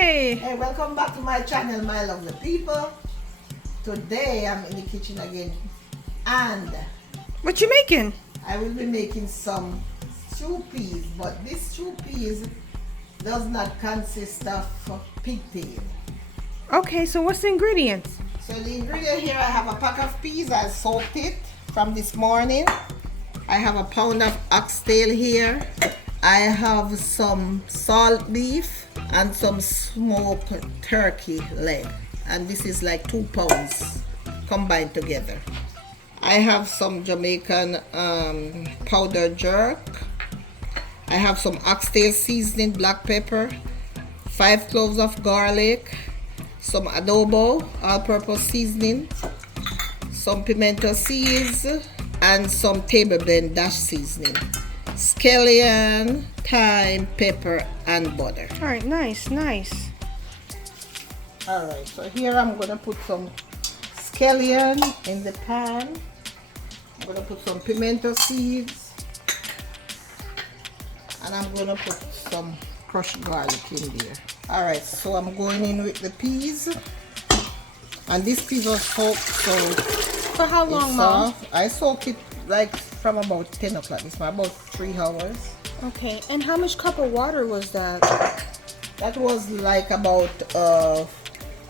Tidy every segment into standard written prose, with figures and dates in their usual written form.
Hey! Hey, welcome back to my channel, my lovely people. Today I'm in the kitchen again and What you making? I will be making some stew peas, but this stew peas does not consist of pigtail. Okay, so what's the ingredients? So the ingredient here, I have a pack of peas. I soaked it from this morning. I have a pound of oxtail here. I have some salt beef and some smoked turkey leg, and this is like 2 pounds combined together. I have some Jamaican powdered jerk. I have some oxtail seasoning, black pepper, 5 cloves of garlic, some adobo, all-purpose seasoning, some pimento seeds, and some table blend dash seasoning, scallion, thyme, pepper, and butter. All right, nice. All right, so here I'm gonna put some scallion in the pan. I'm gonna put some pimento seeds, and I'm gonna put some crushed garlic in there. All right, so I'm going in with the peas, and these peas are soaked. So For how long, Mom? I soak it like from about 10 o'clock. It's about 3 hours. Okay, and how much cup of water was that? That was like about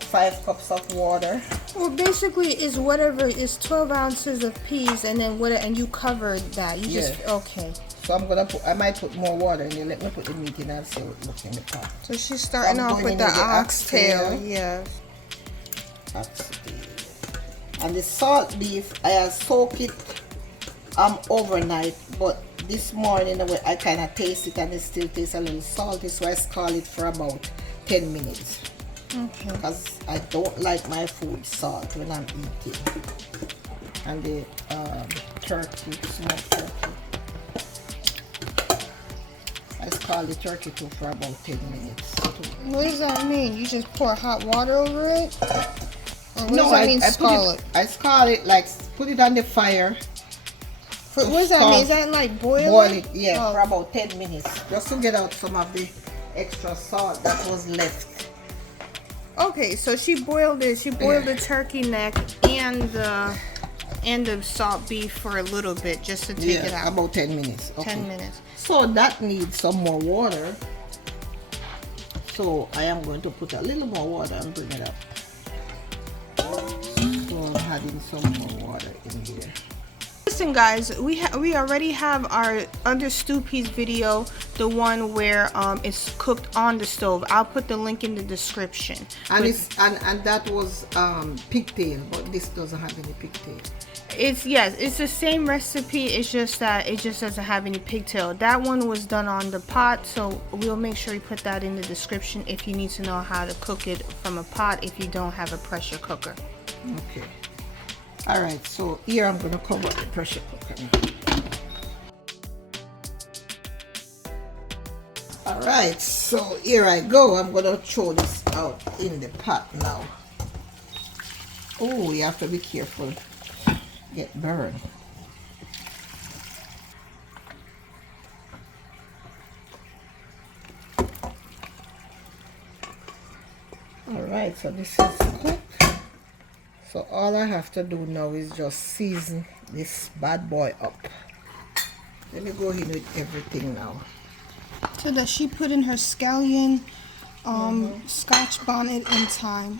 5 cups of water. Well, basically, is whatever is 12 ounces of peas, and then what? And you covered that. You just okay. So I'm gonna put. I might put more water in there. Let me put the meat in and see what it looks in the pot. So she's starting So I'm off going with in the with the oxtail. oxtail. Yes. Oxtail. And the salt beef, I soak it overnight, but this morning I kind of taste it and it still tastes a little salty, so I scald it for about 10 minutes. Okay. Because I don't like my food salt when I'm eating. And the turkey, smoked turkey, I scald the turkey too for about 10 minutes too. What does that mean? You just pour hot water over it? Or what does that mean, I scald it? I scald it, like put it on the fire. What does that mean? Is that like boil Boil it? it, yeah, Oh. for about 10 minutes. Just to get out some of the extra salt that was left. Okay, so she boiled it. She boiled the turkey neck and the salt beef for a little bit just to take it out. About 10 minutes. Okay. 10 minutes. So that needs some more water. So I am going to put a little more water and bring it up. So I'm adding some more water in here. Listen, guys, we already have our under stew peas video, the one where it's cooked on the stove. I'll put the link in the description. And and that was pigtail, but this doesn't have any pigtail. It's the same recipe. It's just that it just doesn't have any pigtail. That one was done on the pot, so we'll make sure you put that in the description if you need to know how to cook it from a pot if you don't have a pressure cooker. Okay. All right. So here I'm gonna cover the pressure cooker now. All right. So here I go. I'm gonna throw this out in the pot now. Oh, you have to be careful. Get burned. All right, so this is cooked. So all I have to do now is just season this bad boy up. Let me go in with everything now. So that she put in her scallion, scotch, bonnet, and thyme.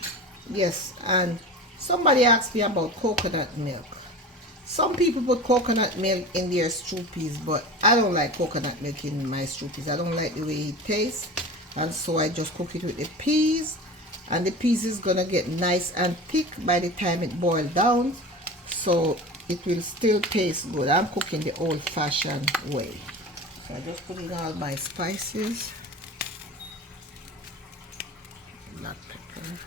Yes, and somebody asked me about coconut milk. Some people put coconut milk in their stew peas, but I don't like coconut milk in my stew peas. I don't like the way it tastes, and so I just cook it with the peas, and the peas is gonna get nice and thick by the time it boils down, so it will still taste good. I'm cooking the old-fashioned way. So I just put in all my spices, black pepper.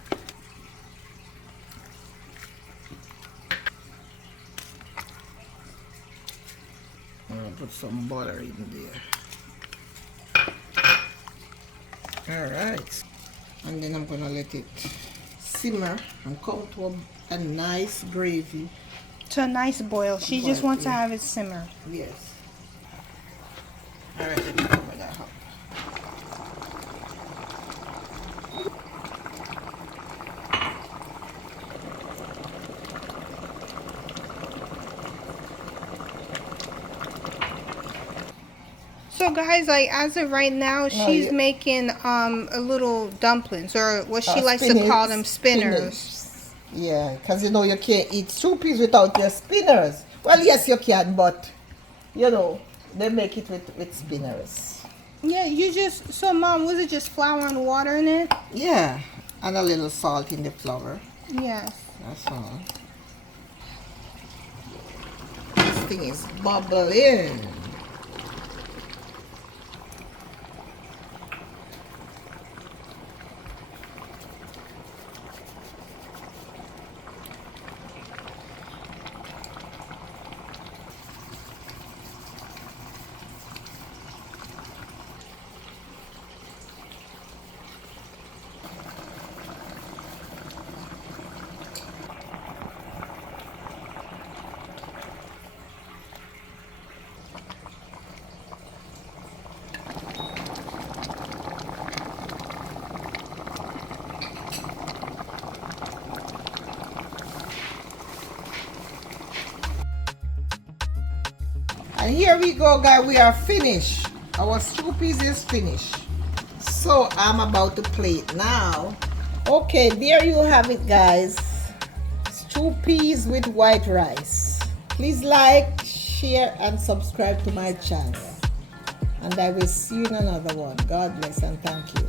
I'm gonna put some butter in there. Alright. And then I'm gonna let it simmer and come to a nice gravy. To a nice boil. She just wants to have it simmer. Yes. Alright, let me cover that up. So guys, like as of right now, she's making a little dumplings, or what she likes to call them, spinners. Yeah, because you know you can't eat stew peas without your spinners. Well, yes, you can, but you know they make it with spinners. Yeah, so Mom, was it just flour and water in it? Yeah, and a little salt in the flour. Yes. That's all. This thing is bubbling. And here we go, guys. We are finished. Our stew peas is finished. So I'm about to plate now. Okay, there you have it, guys. Stew peas with white rice. Please like, share, and subscribe to my channel. And I will see you in another one. God bless and thank you.